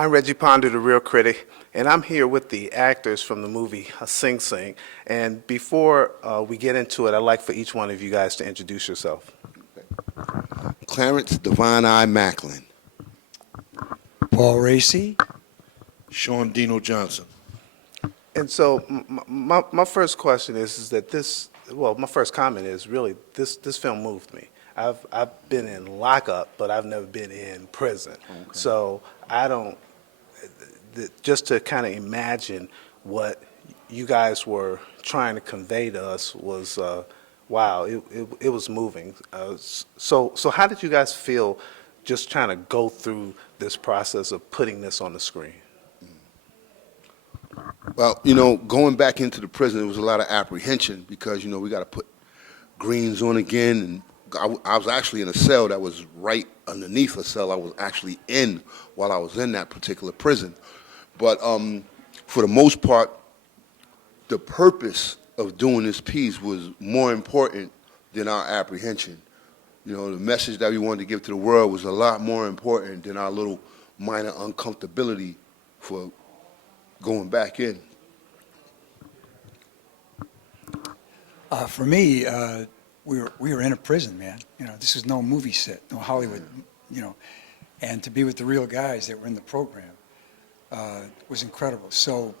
I'm Reggie Ponder, the Real Critic, and I'm here with the actors from the movie Sing Sing. And before we get into it, I'd like for each one of you guys to introduce yourself. Clarence Divine Eye Maclin. Paul Raci. Sean Dino Johnson. And so my first question is that my first comment is really this film moved me. I've been in lockup, but I've never been in prison. Okay. So I don't, just to kind of imagine what you guys were trying to convey to us was, wow, it was moving. So how did you guys feel just trying to go through this process of putting this on the screen? Well, going back into the prison, there was a lot of apprehension because, we got to put greens on again. And I was actually in a cell that was right underneath a cell I was actually in while I was in that particular prison. But for the most part, the purpose of doing this piece was more important than our apprehension. The message that we wanted to give to the world was a lot more important than our little minor uncomfortability for going back in. For me, we were in a prison, man. This is no movie set, no Hollywood, and to be with the real guys that were in the program was incredible. So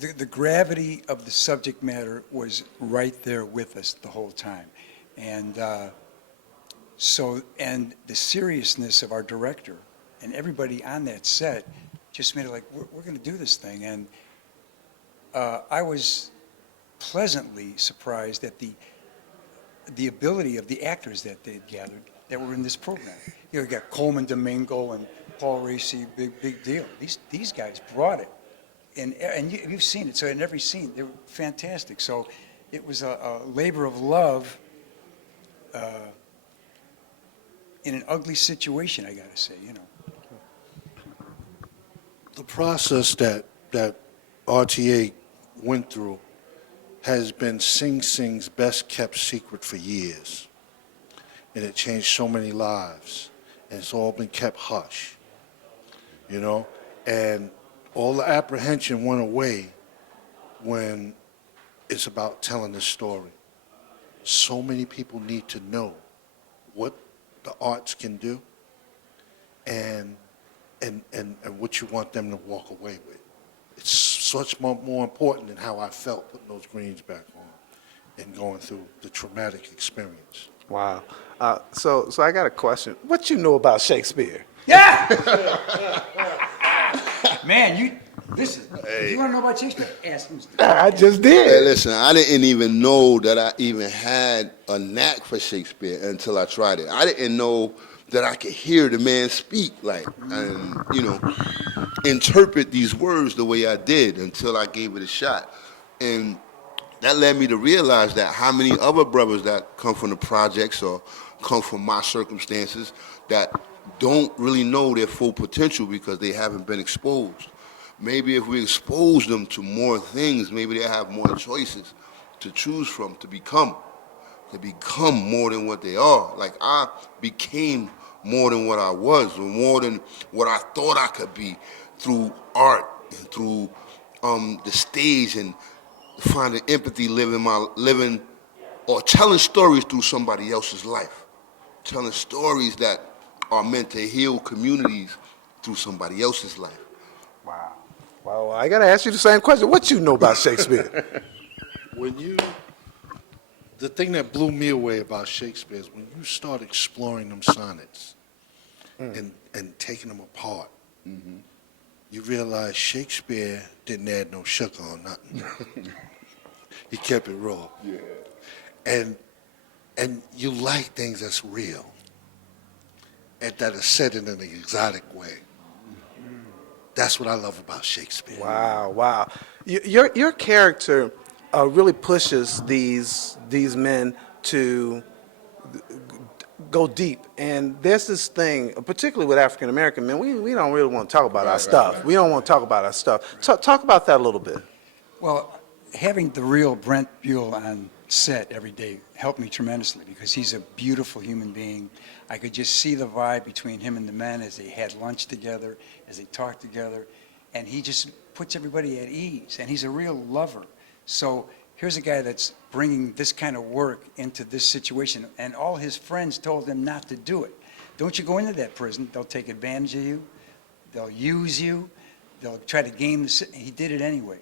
the gravity of the subject matter was right there with us the whole time. And and the seriousness of our director and everybody on that set just made it like, we're going to do this thing. And I was pleasantly surprised at the ability of the actors that they'd gathered that were in this program. You got Colman Domingo and Paul Raci, big deal. These guys brought it. And you've seen it, so in every scene, they were fantastic. So it was a labor of love in an ugly situation, I gotta say, The process that RTA went through has been Sing Sing's best kept secret for years. And it changed so many lives. And it's all been kept hush. And all the apprehension went away when it's about telling the story. So many people need to know what the arts can do and what you want them to walk away with. It's such more important than how I felt putting those greens back on and going through the traumatic experience. Wow. So I got a question. What you know about Shakespeare? Yeah! Man, listen, you want to know about Shakespeare? Ask him. I just did. Hey, listen, I didn't even know that I even had a knack for Shakespeare until I tried it. I didn't know that I could hear the man speak, and interpret these words the way I did until I gave it a shot. And that led me to realize that how many other brothers that come from the projects or come from my circumstances that don't really know their full potential because they haven't been exposed. Maybe if we expose them to more things, maybe they'll have more choices to choose from to become more than what they are. Like I became more than what I was, or more than what I thought I could be through art and through the stage and finding empathy, living or telling stories through somebody else's life, telling stories that are meant to heal communities through somebody else's life. Wow. Well, I got to ask you the same question. What you know about Shakespeare? The thing that blew me away about Shakespeare is when you start exploring them sonnets and taking them apart, you realize Shakespeare didn't add no sugar on nothing. He kept it raw. Yeah. And you like things that's real and that are said in an exotic way. That's what I love about Shakespeare. Wow. Your character really pushes these men to go deep. And there's this thing, particularly with African American men, we don't really want to talk about our stuff. We don't want to talk about our stuff. Talk about that a little bit. Well, having the real Brent Buell on set every day helped me tremendously because he's a beautiful human being. I could just see the vibe between him and the men as they had lunch together, as they talked together, and he just puts everybody at ease, and he's a real lover. So here's a guy that's bringing this kind of work into this situation, and all his friends told him not to do it. Don't you go into that prison. They'll take advantage of you. They'll use you. They'll try to game the system. He did it anyway.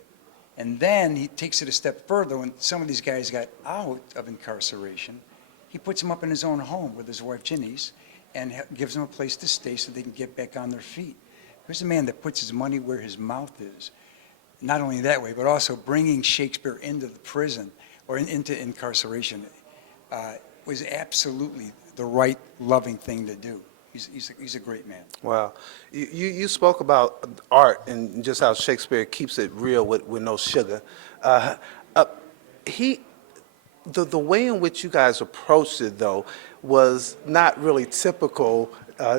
And then he takes it a step further. When some of these guys got out of incarceration, he puts them up in his own home with his wife, Janice, and gives them a place to stay so they can get back on their feet. Here's a man that puts his money where his mouth is. Not only that way, but also bringing Shakespeare into the prison or into incarceration was absolutely the right, loving thing to do. He's a great man. Wow. You spoke about art and just how Shakespeare keeps it real with no sugar. The way in which you guys approached it, though, was not really typical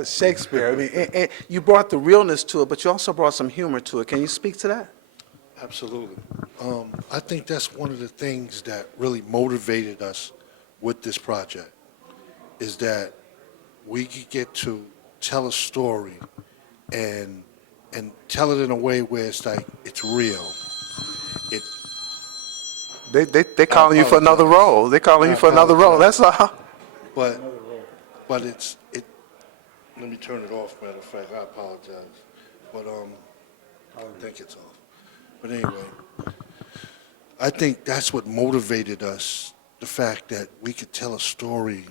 Shakespeare. I mean, and you brought the realness to it, but you also brought some humor to it. Can you speak to that? Absolutely. I think that's one of the things that really motivated us with this project, is that we could get to tell a story and tell it in a way where it's like it's real. They calling you for another role. They calling you for another role. That's all. But it. Let me turn it off. Matter of fact, I apologize. But I don't think it's off. But anyway, I think that's what motivated us. The fact that we could tell a story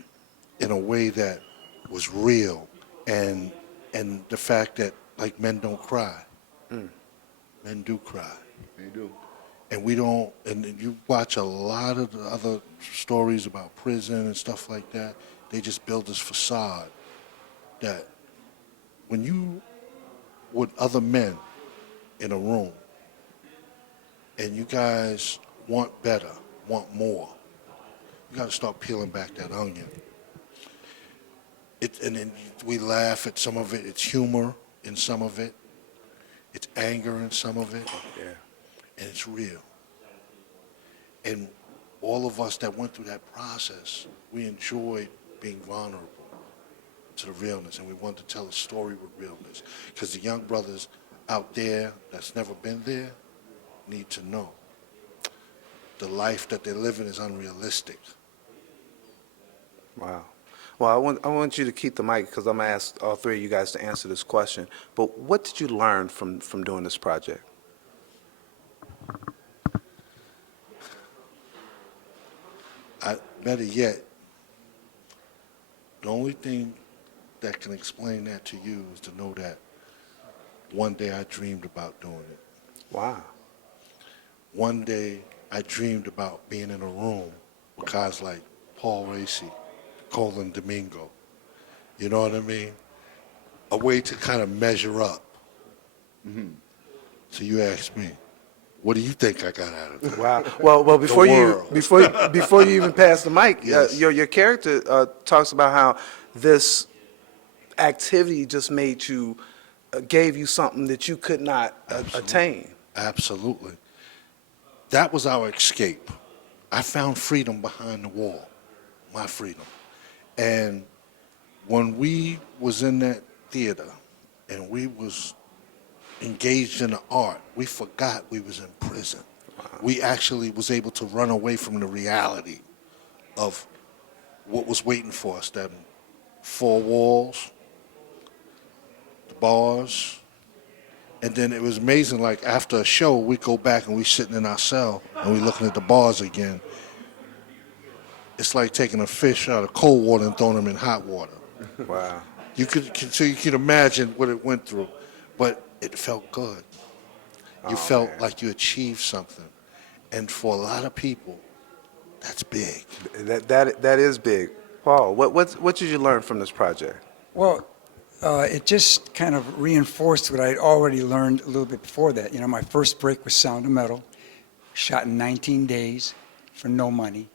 in a way that was real, and the fact that, like, men don't cry. Men do cry. They do. And we don't, and you watch a lot of the other stories about prison and stuff like that, they just build this facade that when you with other men in a room and you guys want better, want more, you got to start peeling back that onion. And then we laugh at some of it. It's humor in some of it. It's anger in some of it. Yeah. And it's real. And all of us that went through that process, we enjoyed being vulnerable to the realness, and we wanted to tell a story with realness. Because the young brothers out there that's never been there need to know the life that they're living is unrealistic. Wow. Well, I want you to keep the mic because I'm going to ask all three of you guys to answer this question. But what did you learn from doing this project? Better yet, the only thing that can explain that to you is to know that one day I dreamed about doing it. Wow. One day I dreamed about being in a room with guys like Paul Raci, Colman Domingo. You know what I mean? A way to kind of measure up. Mm-hmm. So you ask me, what do you think I got out of it? Wow. Well, before you even pass the mic, Yes. Your character talks about how this activity just made you, gave you something that you could not attain. Absolutely. That was our escape. I found freedom behind the wall, my freedom. And when we was in that theater and we was engaged in the art, we forgot we was in prison. Wow. We actually was able to run away from the reality of what was waiting for us, them four walls, the bars. And then it was amazing, like after a show, we go back and we sitting in our cell and we looking at the bars again. It's like taking a fish out of cold water and throwing them in hot water. Wow. So you can imagine what it went through, but it felt good. You felt like you achieved something. And for a lot of people, that's big. That is big. Paul, what did you learn from this project? Well, it just kind of reinforced what I'd already learned a little bit before that. You know, my first break was Sound of Metal, shot in 19 days for no money.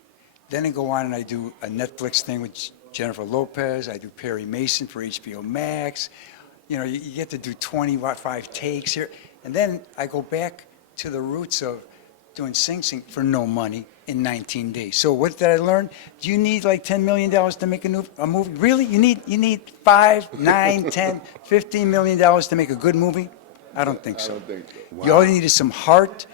Then I go on and I do a Netflix thing with Jennifer Lopez. I do Perry Mason for HBO Max. You know, you get to do 25 takes here. And then I go back to the roots of doing Sing Sing for no money in 19 days. So what did I learn? Do you need like $10 million to make a movie? Really? You need 5, 9, 10, $15 million to make a good movie? I don't think so. I don't think so. You all you need is some heart,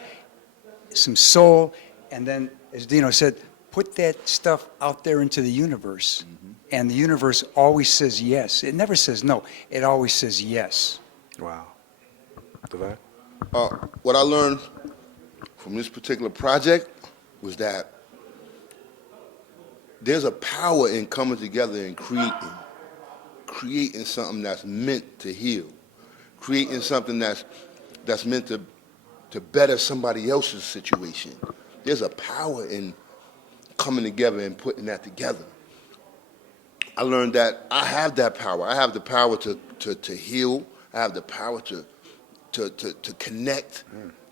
some soul, and then, as Dino said, put that stuff out there into the universe. And the universe always says yes. It never says no. It always says yes. Wow. Devon? What I learned from this particular project was that there's a power in coming together and creating something that's meant to heal, creating something that's meant to better somebody else's situation. There's a power in coming together and putting that together. I learned that I have that power. I have the power to heal. I have the power to connect,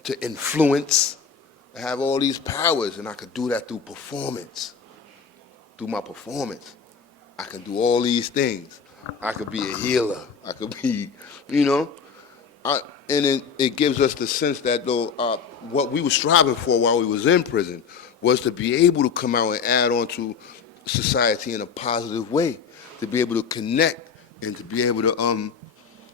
to influence. I have all these powers, and I could do that through performance. Through my performance, I can do all these things. I could be a healer. I could be, and it gives us the sense that though what we were striving for while we was in prison was to be able to come out and add on to society in a positive way, to be able to connect and to be able to,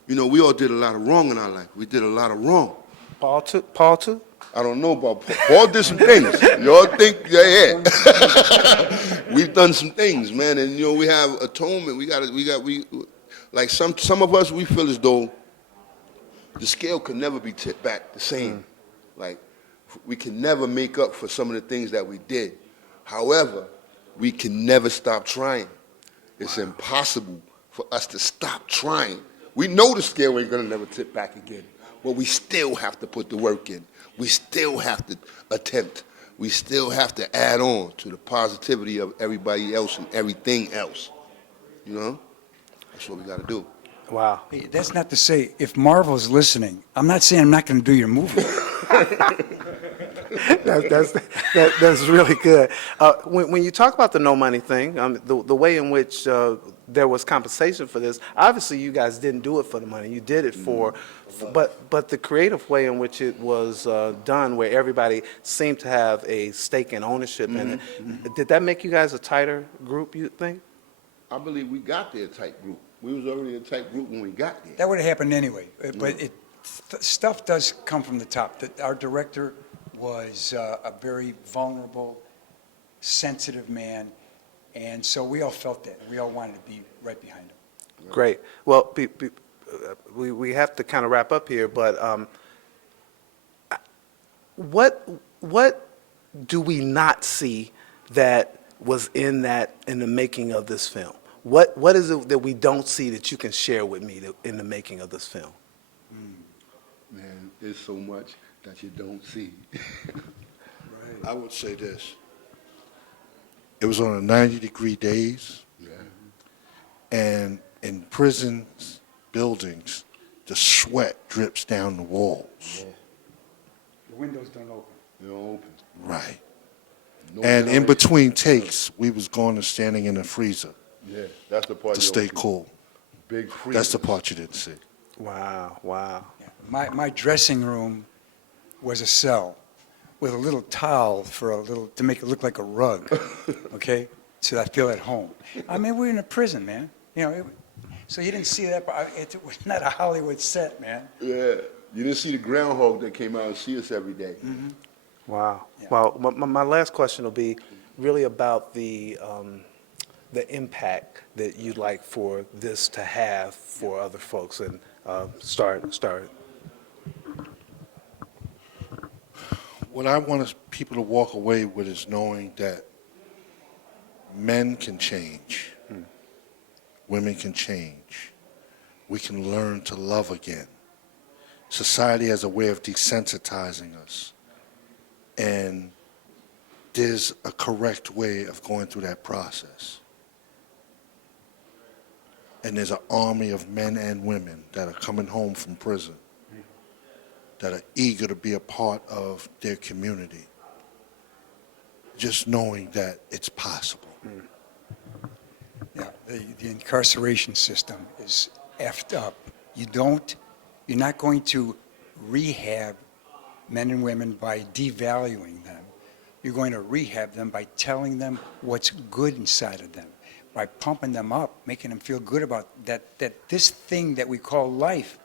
we all did a lot of wrong in our life. We did a lot of wrong. Paul too? I don't know about Paul. Paul did some things. Y'all think, yeah. We've done some things, man, and we have atonement. We like some of us, we feel as though the scale could never be tipped back the same. Like we can never make up for some of the things that we did. However, we can never stop trying. It's impossible for us to stop trying. We know the scale ain't gonna never tip back again, but we still have to put the work in. We still have to attempt. We still have to add on to the positivity of everybody else and everything else. That's what we got to do. Wow. Hey, that's not to say, if Marvel's listening, I'm not saying I'm not going to do your movie. That's really good. When you talk about the no money thing, the way in which there was compensation for this, obviously you guys didn't do it for the money. You did it but the creative way in which it was done, where everybody seemed to have a stake in ownership in it, did that make you guys a tighter group, you think? I believe we got there a tight group. We was already a tight group when we got there. That would have happened anyway. But stuff does come from the top. Our director was a very vulnerable, sensitive man, and so we all felt that. We all wanted to be right behind him. Great. Well, we have to kind of wrap up here, but what do we not see that was in the making of this film? What is it that we don't see that you can share with me in the making of this film? Man, there's so much that you don't see. I would say this. It was on a 90-degree days, and in prisons, buildings, the sweat drips down the walls. The windows don't open. They don't open. Right. No And in ventilation. between takes, we was going and standing in the freezer Yeah, that's the part to you stay don't see. cool. Big freezer. That's the part you didn't see. Wow. Yeah. My dressing room was a cell with a little towel to make it look like a rug, okay? So I feel at home. I mean, we're in a prison, man. So you didn't see that, but it was not a Hollywood set, man. Yeah. You didn't see the groundhog that came out and see us every day. Wow. Yeah. Well, my last question will be really about the impact that you'd like for this to have for other folks. And start. What I want people to walk away with is knowing that men can change. Women can change. We can learn to love again. Society has a way of desensitizing us. And there's a correct way of going through that process. And there's an army of men and women that are coming home from prison that are eager to be a part of their community. Just knowing that it's possible. Yeah, the incarceration system is effed up. You're not going to rehab men and women by devaluing them. You're going to rehab them by telling them what's good inside of them, by pumping them up, making them feel good about that this thing that we call life,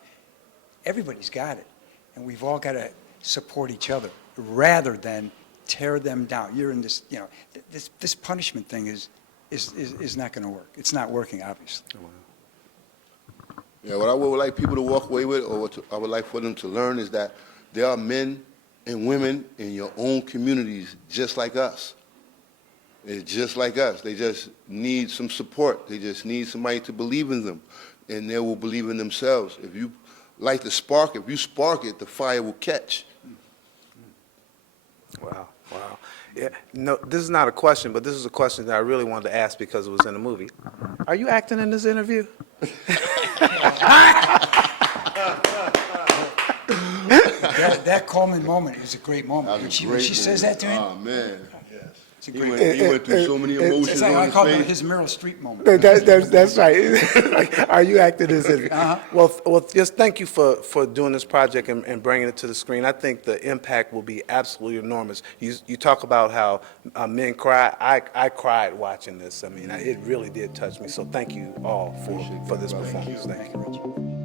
everybody's got it. And we've all got to support each other rather than tear them down. You're in this, you know, this punishment thing is not going to work. It's not working, obviously. Yeah, what I would like people to walk away with, or what I would like for them to learn, is that there are men and women in your own communities just like us. It's just like us. They just need some support. They just need somebody to believe in them, and they will believe in themselves. If you light the spark, if you spark it, the fire will catch. Wow, wow. Yeah, no, this is not a question, but this is a question that I really wanted to ask because it was in the movie. Are you acting in this interview? That Colman moment is a great moment. When she says that to him, Oh, man. it's a He great went through so many emotions It's like on I his call it face. his Meryl Streep moment. That's right. Like, are you acting in this interview? Well, just thank you for doing this project and bringing it to the screen. I think the impact will be absolutely enormous. You talk about how men cry. I cried watching this. I mean, it really did touch me. So thank you all for this performance. Thank you. Thank you, Raci.